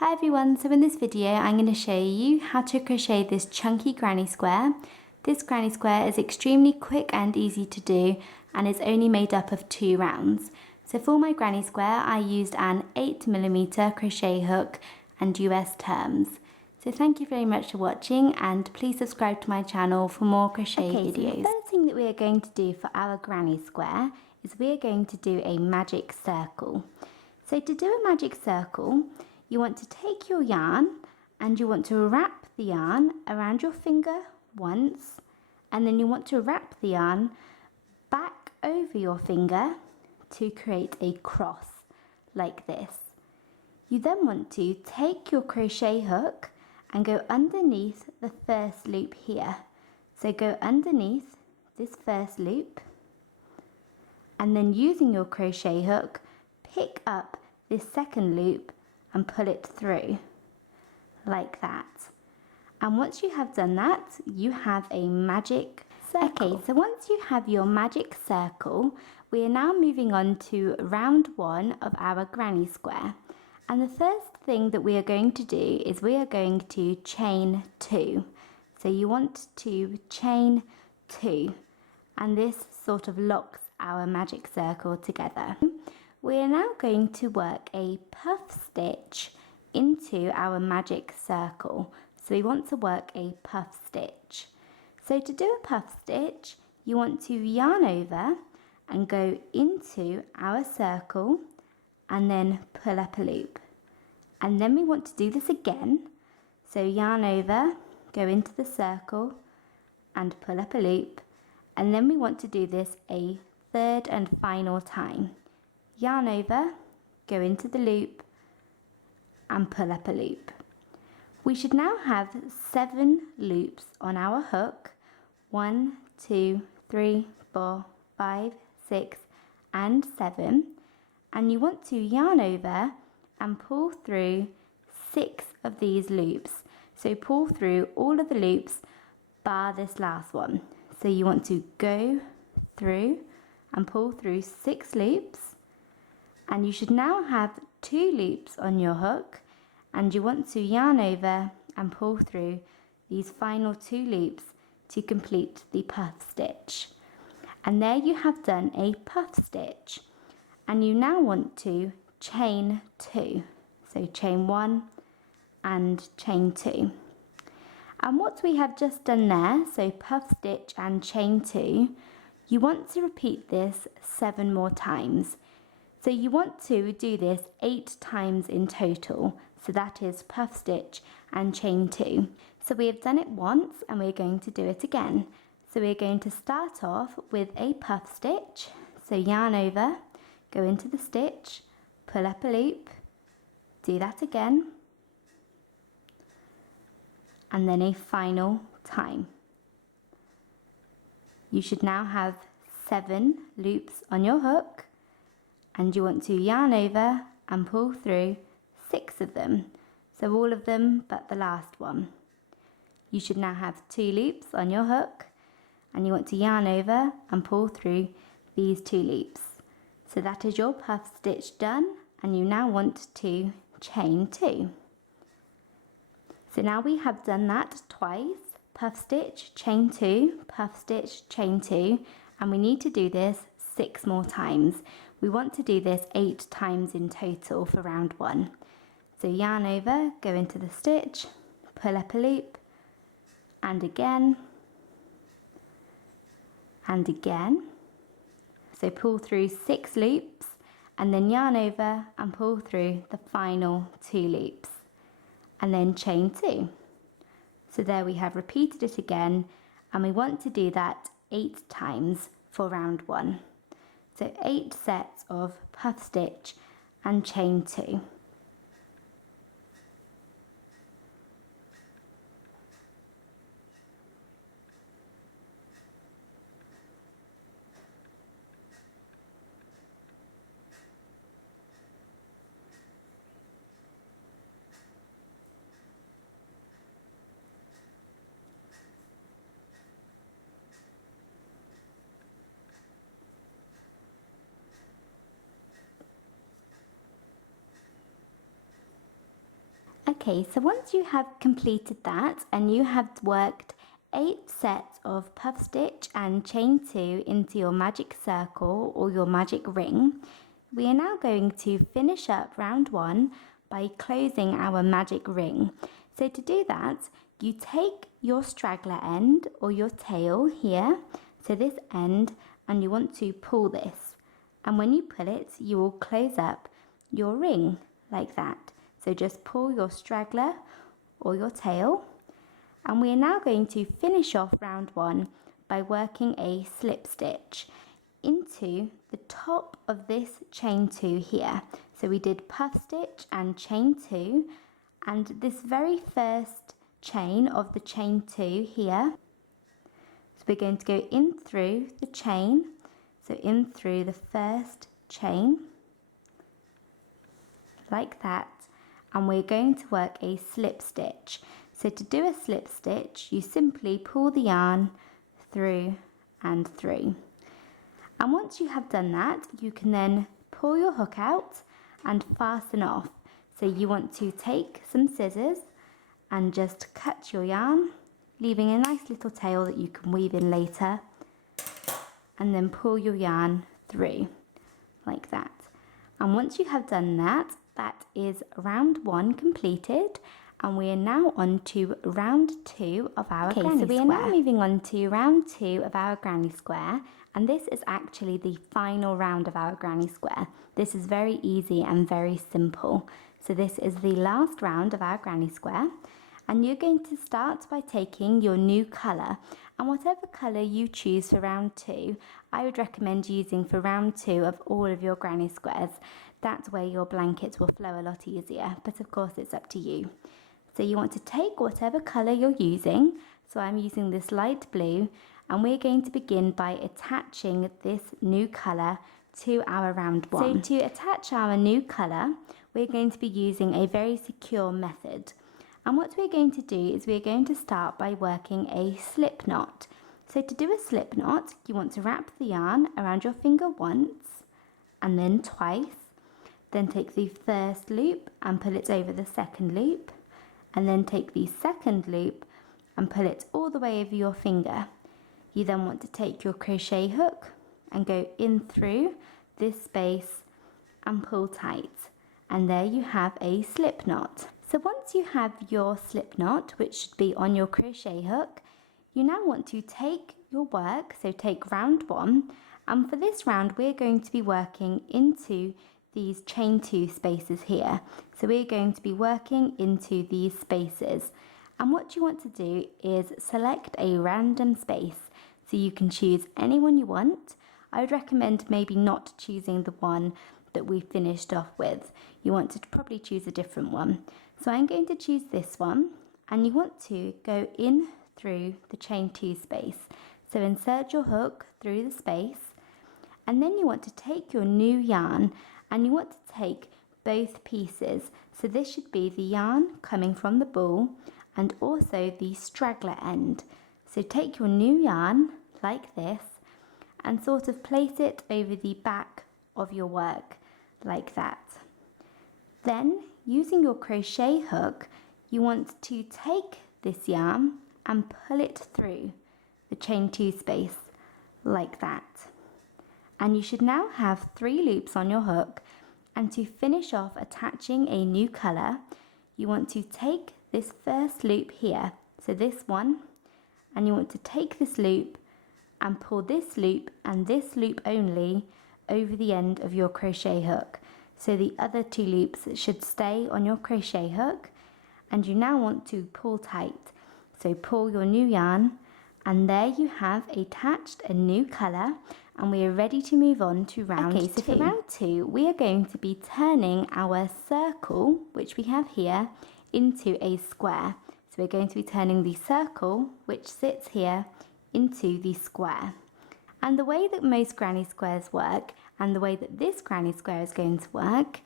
Hi everyone, so in this video I'm going to show you how to crochet this chunky granny square. This granny square is extremely quick and easy to do and is only made up of 2 rounds. So for my granny square I used an 8mm crochet hook and US terms. So thank you very much for watching and please subscribe to my channel for more crochet videos. So the first thing that we are going to do for our granny square is we are going to do a magic circle. So to do a magic circle, you want to take your yarn and you want to wrap the yarn around your finger once, and then you want to wrap the yarn back over your finger to create a cross like this. You then want to take your crochet hook and go underneath the first loop here. So go underneath this first loop and then using your crochet hook, pick up this second loop and pull it through like that. And once you have done that, you have a magic circle. Okay, so once you have your magic circle, we are now moving on to round 1 of our granny square. And the first thing that we are going to do is we are going to chain 2. So you want to chain 2, and this sort of locks our magic circle together. We are now going to work a puff stitch into our magic circle. So we want to work a puff stitch. So to do a puff stitch, you want to yarn over and go into our circle and then pull up a loop. And then we want to do this again. So yarn over, go into the circle and pull up a loop. And then we want to do this a third and final time. Yarn over, go into the loop and pull up a loop. We should now have 7 loops on our hook. 1, 2, 3, 4, 5, 6 and 7, and you want to yarn over and pull through 6 of these loops. So pull through all of the loops bar this last one. So you want to go through and pull through 6 loops. And you should now have 2 loops on your hook, and you want to yarn over and pull through these final 2 loops to complete the puff stitch. And there you have done a puff stitch, and you now want to chain 2. So chain 1 and chain 2. And what we have just done there, so puff stitch and chain 2, you want to repeat this 7 more times. So you want to do this 8 times in total. So that is puff stitch and chain 2. So we have done it once and we're going to do it again. So we're going to start off with a puff stitch. So yarn over, go into the stitch, pull up a loop, do that again, and then a final time. You should now have 7 loops on your hook, and you want to yarn over and pull through 6 of them. So all of them but the last one. You should now have 2 loops on your hook, and you want to yarn over and pull through these 2 loops. So that is your puff stitch done, and you now want to chain 2. So now we have done that twice, puff stitch, chain 2, puff stitch, chain 2, and we need to do this 6 more times. We want to do this 8 times in total for round 1. So yarn over, go into the stitch, pull up a loop, and again, and again. So pull through 6 loops, and then yarn over and pull through the final 2 loops, and then chain 2. So there we have repeated it again, and we want to do that 8 times for round 1. So 8 sets of puff stitch and chain 2. Okay, so once you have completed that and you have worked 8 sets of puff stitch and chain 2 into your magic circle or your magic ring, we are now going to finish up round 1 by closing our magic ring. So to do that, you take your straggler end or your tail here, so this end, and you want to pull this. And when you pull it, you will close up your ring like that. So just pull your straggler or your tail. And we are now going to finish off round 1 by working a slip stitch into the top of this chain 2 here. So we did puff stitch and chain 2, and this very first chain of the chain 2 here. So we're going to go in through the chain, so in through the first chain, like that, and we're going to work a slip stitch. So to do a slip stitch, you simply pull the yarn through and through. And once you have done that, you can then pull your hook out and fasten off. So you want to take some scissors and just cut your yarn, leaving a nice little tail that you can weave in later, and then pull your yarn through like that. And once you have done that, that is round 1 completed, and we are now on to round 2 of our granny square. So we are now moving on to round 2 of our granny square, and this is actually the final round of our granny square. This is very easy and very simple. So this is the last round of our granny square, and you're going to start by taking your new colour, and whatever colour you choose for round 2, I would recommend using for round 2 of all of your granny squares. That way your blanket will flow a lot easier, but of course it's up to you. So you want to take whatever colour you're using, so I'm using this light blue, and we're going to begin by attaching this new colour to our round 1. So to attach our new colour, we're going to be using a very secure method. And what we're going to do is we're going to start by working a slip knot. So to do a slip knot, you want to wrap the yarn around your finger once and then twice. Then take the first loop and pull it over the second loop, and then take the second loop and pull it all the way over your finger. You then want to take your crochet hook and go in through this space and pull tight, and there you have a slip knot. So once you have your slip knot, which should be on your crochet hook, you now want to take your work, so take round 1, and for this round we're going to be working into these chain 2 spaces here. So we're going to be working into these spaces, and what you want to do is select a random space. So you can choose any one you want. I would recommend maybe not choosing the one that we finished off with. You want to probably choose a different one. So I'm going to choose this one, and you want to go in through the chain 2 space. So insert your hook through the space, and then you want to take your new yarn and you want to take both pieces. So this should be the yarn coming from the ball and also the straggler end. So take your new yarn like this and sort of place it over the back of your work like that. Then using your crochet hook, you want to take this yarn and pull it through the chain 2 space like that. And you should now have 3 loops on your hook, and to finish off attaching a new colour, you want to take this first loop here, so this one, and you want to take this loop and pull this loop and this loop only over the end of your crochet hook. So the other 2 loops should stay on your crochet hook, and you now want to pull tight. So pull your new yarn, and there you have attached a new colour, and we are ready to move on to round 2. So for round 2, we are going to be turning our circle, which we have here, into a square. So we're going to be turning the circle, which sits here, into the square. And the way that most granny squares work, and the way that this granny square is going to work,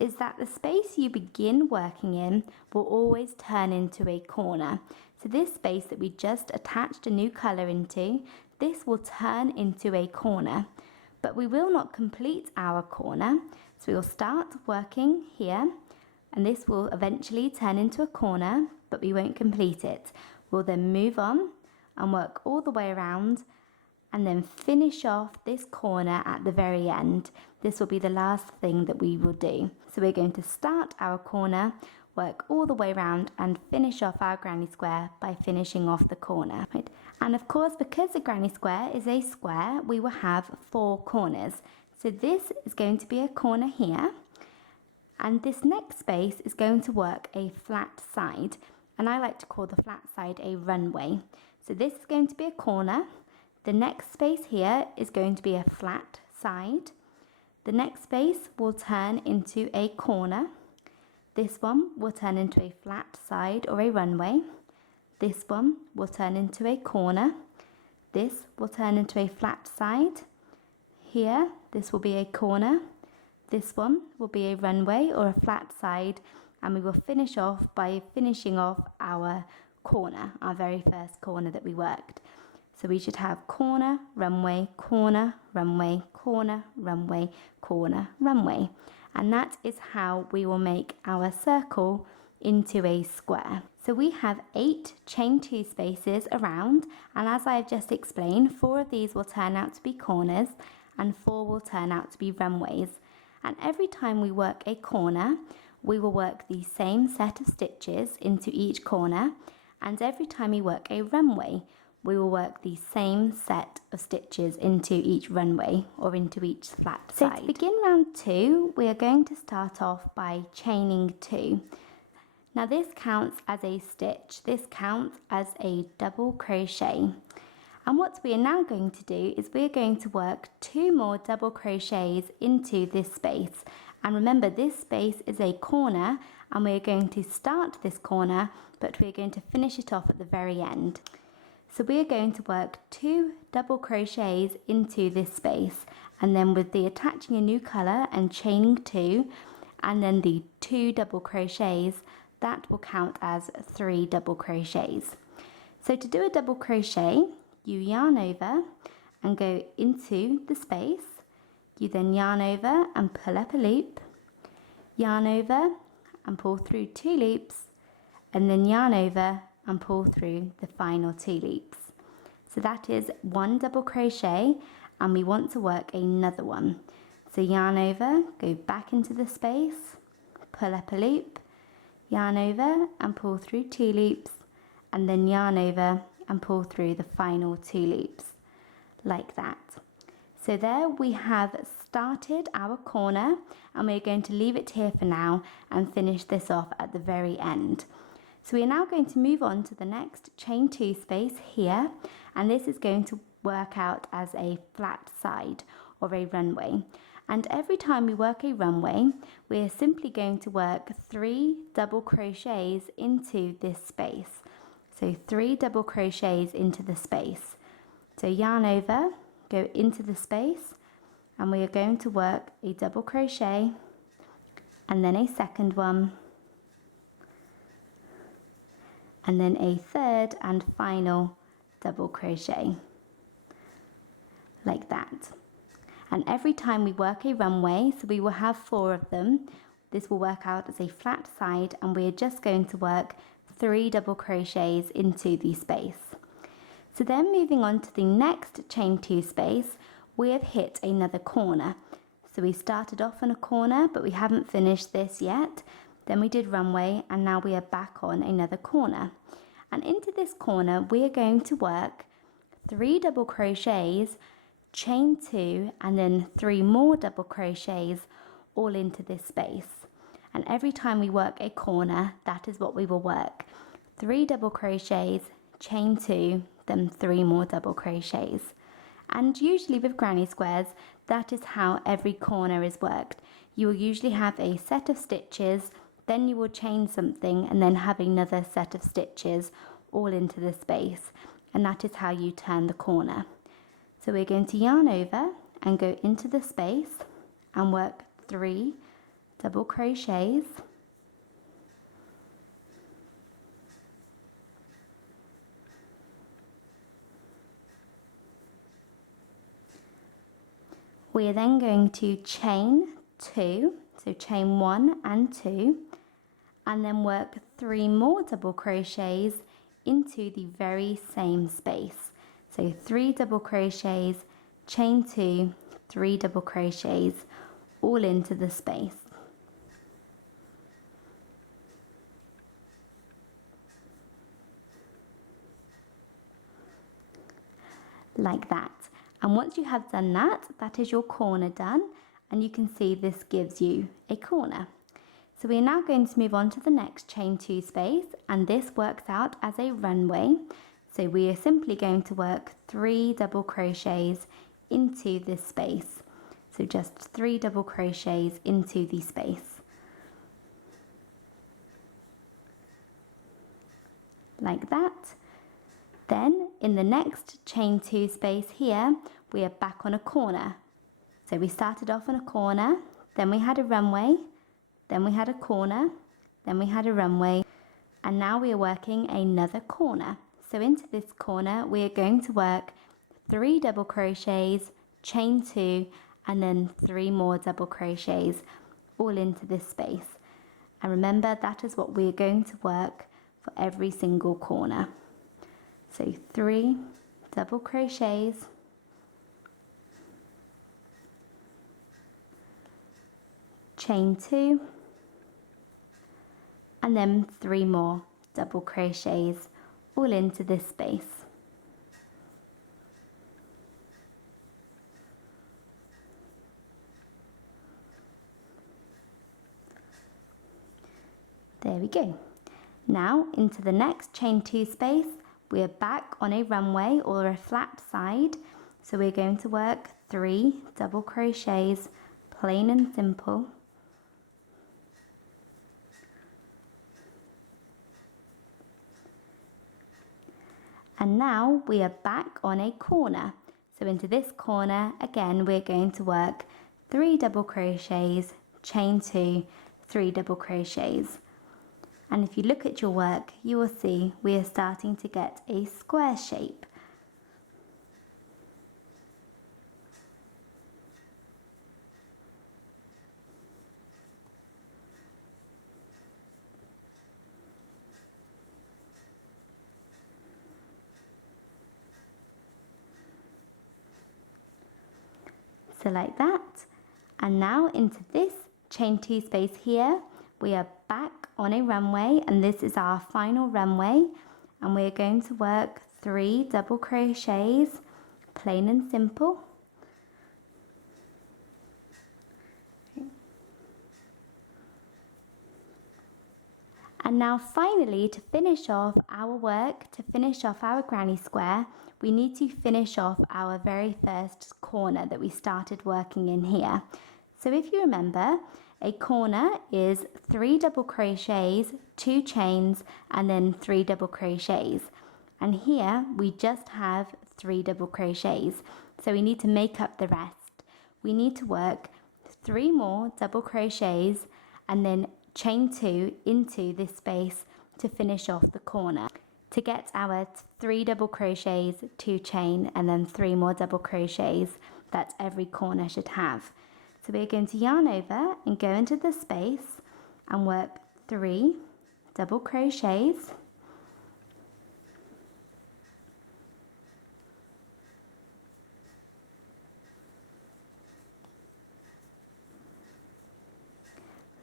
is that the space you begin working in will always turn into a corner. So this space that we just attached a new colour into, this will turn into a corner. But we will not complete our corner, so we'll start working here, and this will eventually turn into a corner, but we won't complete it. We'll then move on and work all the way around and then finish off this corner at the very end. This will be the last thing that we will do. So we're going to start our corner, work all the way around and finish off our granny square by finishing off the corner. Right? And of course, because a granny square is a square, we will have 4 corners. So this is going to be a corner here, and this next space is going to work a flat side, and I like to call the flat side a runway. So this is going to be a corner. The next space here is going to be a flat side. The next space will turn into a corner. This one will turn into a flat side or a runway. This one will turn into a corner. This will turn into a flat side. Here, this will be a corner. This one will be a runway or a flat side, and we will finish off by finishing off our corner, our very first corner that we worked. So we should have corner, runway, corner, runway, corner, runway, corner, runway. And that is how we will make our circle into a square. So we have 8 chain 2 spaces around, and as I have just explained, 4 of these will turn out to be corners and 4 will turn out to be runways. And every time we work a corner, we will work the same set of stitches into each corner, and every time we work a runway, we will work the same set of stitches into each runway or into each flat side. So to begin round 2, we are going to start off by chaining 2. Now this counts as a stitch, this counts as a double crochet. And what we are now going to do is we're going to work 2 more double crochets into this space. And remember, this space is a corner, and we're going to start this corner, but we're going to finish it off at the very end. So we are going to work 2 double crochets into this space, and then with the attaching a new colour and chaining 2, and then the 2 double crochets, that will count as 3 double crochets. So to do a double crochet, you yarn over and go into the space. You then yarn over and pull up a loop, yarn over and pull through 2 loops, and then yarn over and pull through the final 2 loops. So that is 1 double crochet, and we want to work another one. So yarn over, go back into the space, pull up a loop, yarn over and pull through 2 loops, and then yarn over and pull through the final 2 loops, like that. So there we have started our corner, and we're going to leave it here for now and finish this off at the very end. So we are now going to move on to the next chain 2 space here, and this is going to work out as a flat side or a runway. And every time we work a runway, we are simply going to work 3 double crochets into this space. So 3 double crochets into the space. So yarn over, go into the space, and we are going to work a double crochet and then a second one, and then a third and final double crochet, like that. And every time we work a runway, so we will have 4 of them, this will work out as a flat side, and we are just going to work 3 double crochets into the space. So then moving on to the next chain 2 space, we have hit another corner. So we started off on a corner, but we haven't finished this yet. Then we did runway, and now we are back on another corner. And into this corner, we are going to work 3 double crochets, chain 2, and then 3 more double crochets all into this space. And every time we work a corner, that is what we will work. 3 double crochets, chain 2, then 3 more double crochets. And usually with granny squares, that is how every corner is worked. You will usually have a set of stitches, then you will chain something, and then have another set of stitches all into the space. And that is how you turn the corner. So we're going to yarn over and go into the space and work 3 double crochets, we are then going to chain 2, so chain 1 and 2, and then work 3 more double crochets into the very same space. So 3 double crochets, chain 2, 3 double crochets, all into the space. Like that. And once you have done that, that is your corner done, and you can see this gives you a corner. So we're now going to move on to the next chain 2 space, and this works out as a runway. So we are simply going to work 3 double crochets into this space. So just 3 double crochets into the space. Like that. Then in the next chain 2 space here, we are back on a corner. So we started off on a corner, then we had a runway, then we had a corner, then we had a runway, and now we are working another corner. So into this corner, we are going to work 3 double crochets, chain 2, and then 3 more double crochets, all into this space. And remember, that is what we're going to work for every single corner. So 3 double crochets, chain 2, and then 3 more double crochets, all into this space. There we go. Now into the next chain 2 space, we are back on a runway or a flat side. So we're going to work 3 double crochets, plain and simple. And now we are back on a corner. So into this corner, again, we're going to work 3 double crochets, chain 2, 3 double crochets. And if you look at your work, you will see we are starting to get a square shape. So like that. And now into this chain 2 space here, we are back on a runway, and this is our final runway, and we're going to work 3 double crochets, plain and simple. And now finally, to finish off our work, to finish off our granny square, we need to finish off our very first corner that we started working in here. So if you remember, a corner is 3 double crochets, 2 chains, and then 3 double crochets. And here we just have 3 double crochets. So we need to make up the rest. We need to work 3 more double crochets and then chain 2 into this space to finish off the corner. To get our 3 double crochets, 2 chain, and then 3 more double crochets that every corner should have. So we're going to yarn over and go into the space and work 3 double crochets,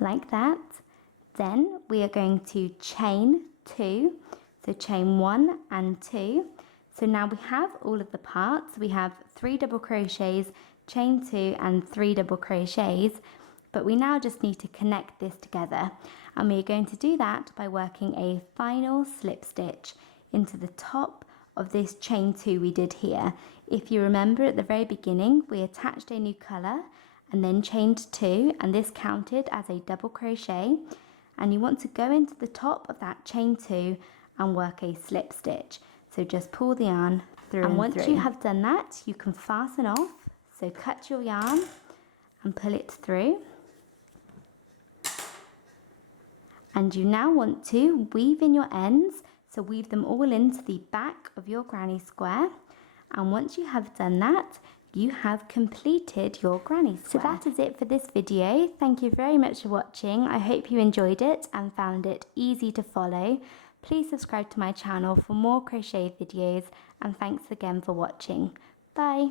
like that. Then we are going to chain 2, so chain 1 and 2. So now we have all of the parts. We have 3 double crochets, chain 2 and 3 double crochets, but we now just need to connect this together, and we're going to do that by working a final slip stitch into the top of this chain 2 we did here. If you remember, at the very beginning we attached a new colour and then chained 2, and this counted as a double crochet, and you want to go into the top of that chain 2 and work a slip stitch. So just pull the yarn through and once you have done that, you can fasten off. So cut your yarn and pull it through. And you now want to weave in your ends, so weave them all into the back of your granny square. And once you have done that, you have completed your granny square. So that is it for this video. Thank you very much for watching. I hope you enjoyed it and found it easy to follow. Please subscribe to my channel for more crochet videos, and thanks again for watching. Bye!